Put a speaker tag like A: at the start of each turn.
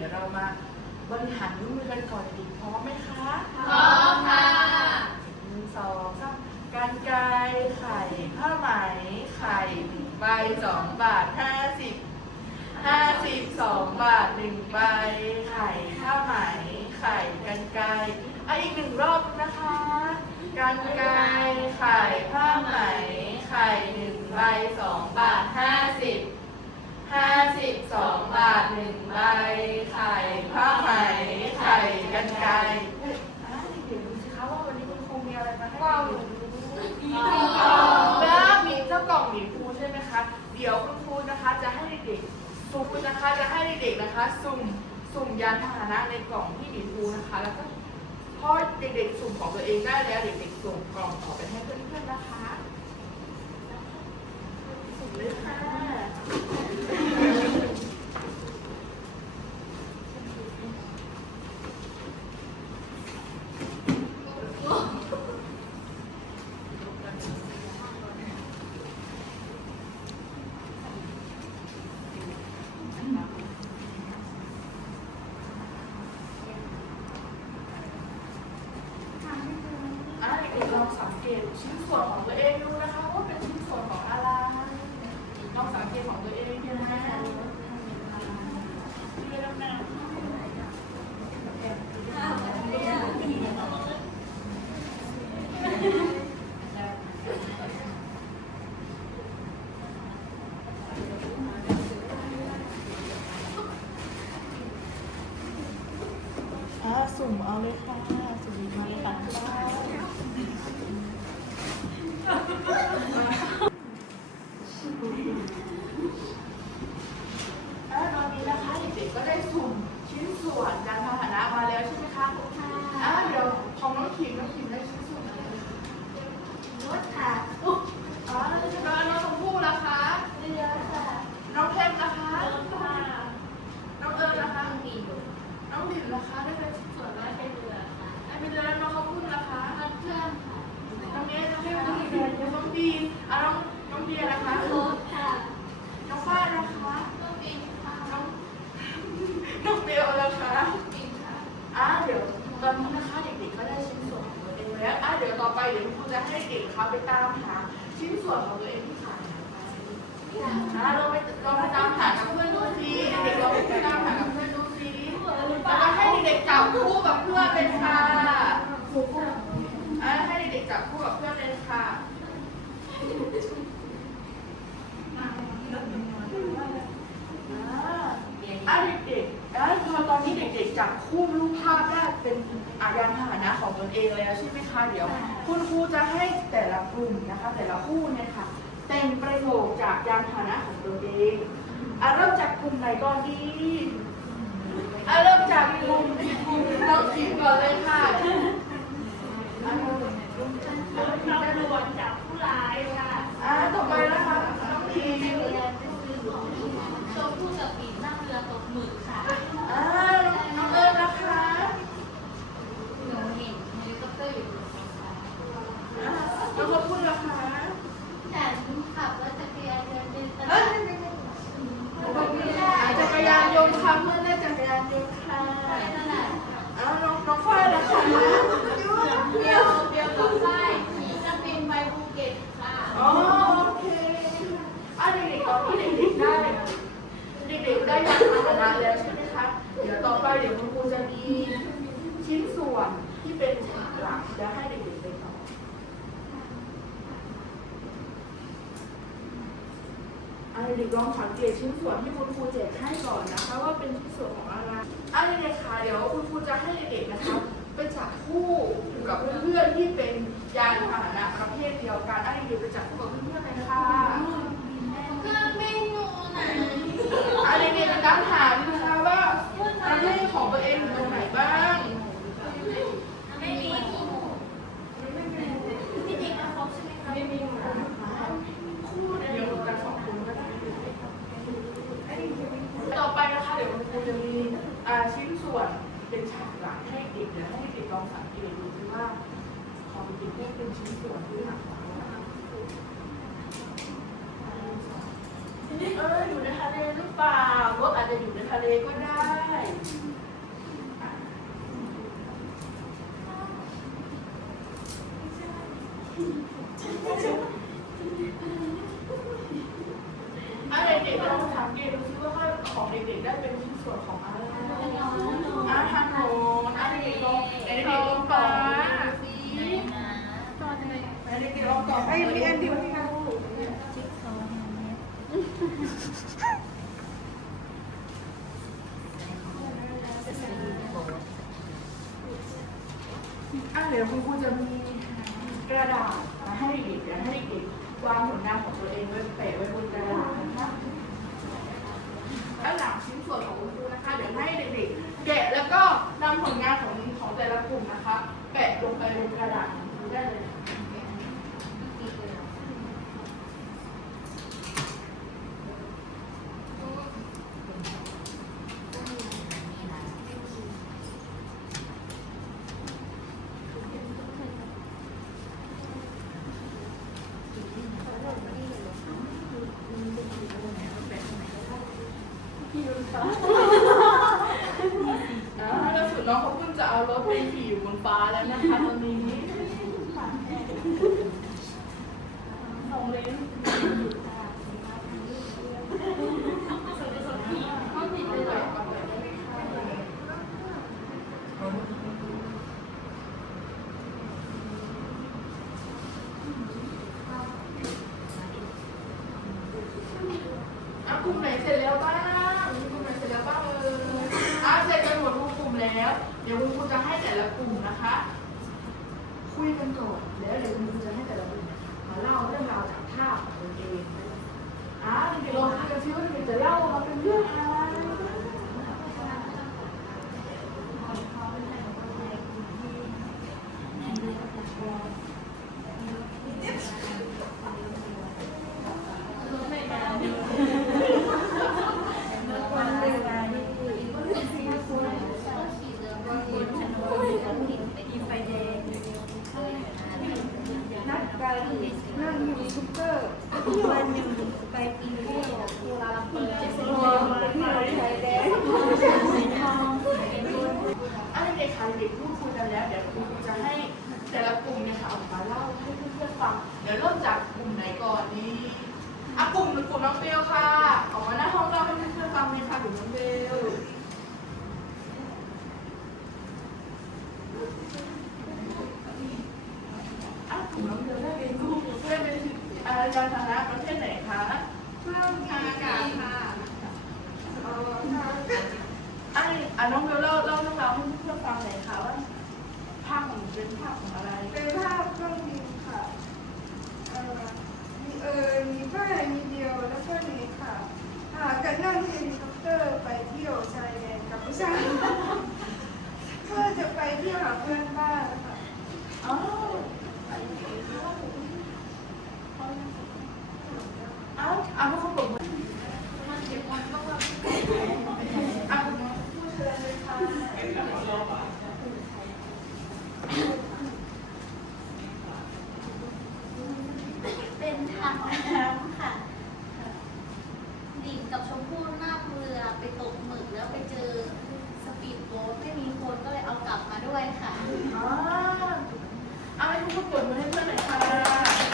A: ดี๋ยวเรามาบริหารนิ้วมือกันก่อนดีพร้อมไหมคะ
B: พร้อมค่ะ
A: หนึ่งสองสามการไกรไข่ผ้าไหมไข่หนึ่งใบสองบาทห้าสิบห้าสิบสองบาทหนึ่งใบไข่ผ้าไหมไข่กันไกรอะอีกหนึ่งรอบนะคะกันไกรไข่ผ้าไหมไข่หนึ่งใบสองบาทห้าสิบ ห้าสิบสองบาทหนึ่งใบ ไข่ผ้าไหมไข่กันไกรอะเด็กๆดูสิคะว่าวันนี้คุณครูมีอะไรมาให้ดูแล้วมีเจ้ากล่องหมีภูใช่ไหมคะ เดี๋ยวคุณครูนะคะจะให้เด็กๆสุ่มนะคะจะให้เด็กๆนะคะ สุ่มสุ่มยานพาหนะในกล่องที่หมีภูนะคะ แล้วก็พอเด็กๆสุ่มของตัวเองได้แล้วเด็กๆส่งกล่องต่อไปให้เพื่อนๆนะคะสุ่มเลยค่ะ อะเด็กๆลองสังเกตชิ้นส่วนของตัวเองดูนะคะว่าเป็นชิ้นส่วนของอะไรลองสังเกตของตัวเองดูนะอะ สุ่มเอาเลยค่ะสุ่มมาเลยค่ะอะตอนนี้นะคะเด็กๆก็ได้สุ่มชิ้นส่วนยานพาหนะมาแล้วใช่ไหมคะอะเดี๋ยวของน้องขิมน้องขิมได้ชิ้นส่วนอะไรคะ
B: รถค่ะ
A: อ๋อแล้วน้องชมพู่ล่ะคะ
B: เรือค่ะ
A: น้องเพชรล่ะคะ
B: รถค่ะ
A: น้องเอิญล่ะคะ
B: มีอยู่
A: น้องบิ่มล่ะคะได้เป็นชิ้นส่วนอะไร
B: ไม่เป็นเรือค่ะ
A: ได้เป็นเดือนแล้วน้องข้าวปุ้นล่ะคะ
B: รถเครื่องค่ะ
A: น้องเนสน้องเนสน้องเดียน้องบีอะน้องน้อง เบียร์นะคะ
B: รถค่ะ
A: น้องฝ้ายนะคะ
B: รถบินค่ะ
A: น้องน้องเบลนะคะ
B: บินค่ะ
A: อะเดี๋ยวตอนนี้นะคะเด็กๆก็ได้ชิ้นส่วนของตัวเองแล้วอะเดี๋ยวต่อไปเดี๋ยวครูจะให้เด็กเขาไปตามหาชิ้นส่วนของตัวเองที่ขาดหายไปอะเราไปเราไปตามหากับเพื่อนดูสิเด็กๆเราไปตามหากับเพื่อนดูสิแล้วก็ให้เด็กๆจับคู่กับเพื่อนเลยค่ะอะให้เด็กๆจับคู่กับเพื่อนเลยค่ะ อ่าเด็กๆอ่าพอต อนนี้เด็กๆจับคู่รูปภาพได้เป็นอายานพาหนะของตนเองแล้วใช่ไหมคะเดี๋ยว คุณครูจะให้แต่ละกลุ่มนะคะ แต่ละคู่เนี่ยค่ะแต่งประโยคจากยานพาหนะของตนเองอ่าเริ่มจากกลุ่มไหนก่อนดีอ่าเริ่มจากกลุ่มน้องขิมก่อนเลยค่ะอ่า
B: ตำรวจจับผู้ร้ายค่ะ
A: อ่าต่อไปนะคะน้องดีม
B: ชมพู่กับปิ่นนั่งเรือตกหมึกค่ะ
A: อ่าน้องเอิญนะคะ
B: หนูเห็นเฮลิคอปเตอร์อยู่บนฟ้า
A: อ่าน้องกระพุ้นนะคะ
B: ฉันขับรถจักรยานยนต์เป็นต
A: เอ้
B: ลาย ด
A: จักรยานยนต์ค่ะเพื่อนได้จักรยานยนต์ค่ะ
B: ไปตลาด
A: อ้าวน้องน้องฝ้ายละค่ะ
B: เดียวเดียวกับไส้ขี่จะบินไปภูเก็ตค่ะ
A: อ๋อโอเคอะเด็กๆตอนนี้เด็กๆได้เด็กๆได้ยานพาหนะแล้วใช่ไหมคะเดี๋ยวต่อไปเดี๋ยวคุณครูจะมีชิ้นส่วนที่เป็นฉากหลังจะให้เด็กๆไปต่ออะ เด็กๆลองสังเกตชิ้นส่วนที่คุณครูแจกให้ก่อนนะคะ ว่าเป็นชิ้นส่วนของอะไรอะเด็กๆค่ะเดี๋ยวคุณครูจะให้เด็กๆนะคะไปจับคู่อยู่กับเพื่อนๆที่เป็นยานพาหนะประเภทเดียวกันอะเด็กๆไปจับคู่กับเพื่อนๆเลยค่ะ
B: เครื่องบินอยู่ไหน
A: อะเด็กๆไปตามหาดูนะคะว่าประเภทของตัวเองอยู่ตรงไหนบ้าง
B: ไม่มีพี่เด็กเอาครบใช่ไหมคะไม่มี
A: คู่เดียวกันสองคนก็ได้ต่อไปนะคะเดี๋ยวคุณครูจะมีอ่า ชิ้นส่วนเป็นฉากหลังให้เด็กและให้เด็กลองสังเกตดูว่าของเด็กเนี่ยเป็นชิ้นส่วนที่หนักกว่าเอออยู่ในทะเลหรือเปล่าว่าอาจจะอยู่ในทะเลก็ได้ อะไรเด็กๆลองถามเด็กดูซิว่าของเด็กๆได้เป็นชิ้นส่วนของอะไรอาหารโหนอะไรเด็กๆลองไหนเด็กๆลองฟ้าไหน อ
C: ไอ้มีอันเดียวที่เรา
A: อะเดี๋ยวคุณครูจะมีกระดาษมาให้เด็กให้เด็กวางผลงานของตัวเองไว้แปะไว้บนกระดาษนะคะด้านหลังชิ้นส่วนของคุณครูนะคะ เดี๋ยวให้เด็กๆแกะแล้วก็นำผลงานของของแต่ละกลุ่มนะคะ แปะลงไปบนกระดาษของคุณได้เลย อ่า แล้วสุดน้องเขาเพิ่งจะเอารถไปขี่อยู่บนฟ้าแล้วนะคะตอนนี้สองเลนก็ติดไปเลยก่อนเลยได้ไหมคะอะกลุ่มไหนเสร็จแล้วบ้างกลุ่มไหนเสร็จแล้วบ้างเลยอะเสร็จกันหมดทุกกลุ่มแล้ว เดี๋ยวคุณครูจะให้แต่ละกลุ่มนะคะ คุยกันก่อนแล้วเดี๋ยวคุณครูจะให้แต่ละกลุ่มมาเล่าเรื่องราวจากภาพของตัวเองอะเด็กๆลองคุยกันซิว่าเด็กๆจะเล่ามาเป็นเรื่องอะไร
C: นัดกันนั่งยูทูบเบอร์วันหนึ่งไปกินข้าวกัวลาลัมเปอร์ที่เราชายแดน
A: อะ เด็กพูดคุยกันแล้ว เดี๋ยวคุณครูจะให้แต่ละกลุ่มเนี่ยค่ะออกมาเล่าให้เพื่อนๆฟัง เดี๋ยวเริ่มจากกลุ่มไหนก่อนดีอะกลุ่มกลุ่มน้องเบลค่ะออกมาหน้าห้องเล่าให้เพื่อนๆฟังเลยค่ะกลุ่มน้องเบลอะกลุ่มน้องเบลได้เป็นกลุ่มเพื่อนเป็นอาจารย์คณะประเทศไหนคะ
C: เครื่องทางอากาศค่ะอ่อทาง
A: ไอ้อะน้องเบลเล่าเล่าเรื่องราวให้เพื่อนๆฟังหน่อยค่ะว่าภาพของเป็นภาพของอะไร
C: เป็นภาพเครื่องบินค่ะเอ่อมีเอ่ยมีป้ายมีเดียวแล้วก็นี้ค่ะหากันนั่งเฮลิคอปเตอร์ไปเที่ยวชายแดนกัมพูชาเพื่อจะไปเที่ยวหาเพื่อนบ้านค่ะ
A: อ๋อ เอาเอาพวกเขาบอกว่าเอาพูดเชิญเลยค่ะ
B: เป็นทางน้ำค่ะดิ่งกับชมพู่หนั่งเรือไปตกหมึกแล้วไปเจอสปีดโบ๊ทไม่มีคนก็เลยเอากลับมาด้วยค่ะ
A: อ๋อ เอาให้ทุกคนปวดมือให้เพื่อนหน่อยค่ะ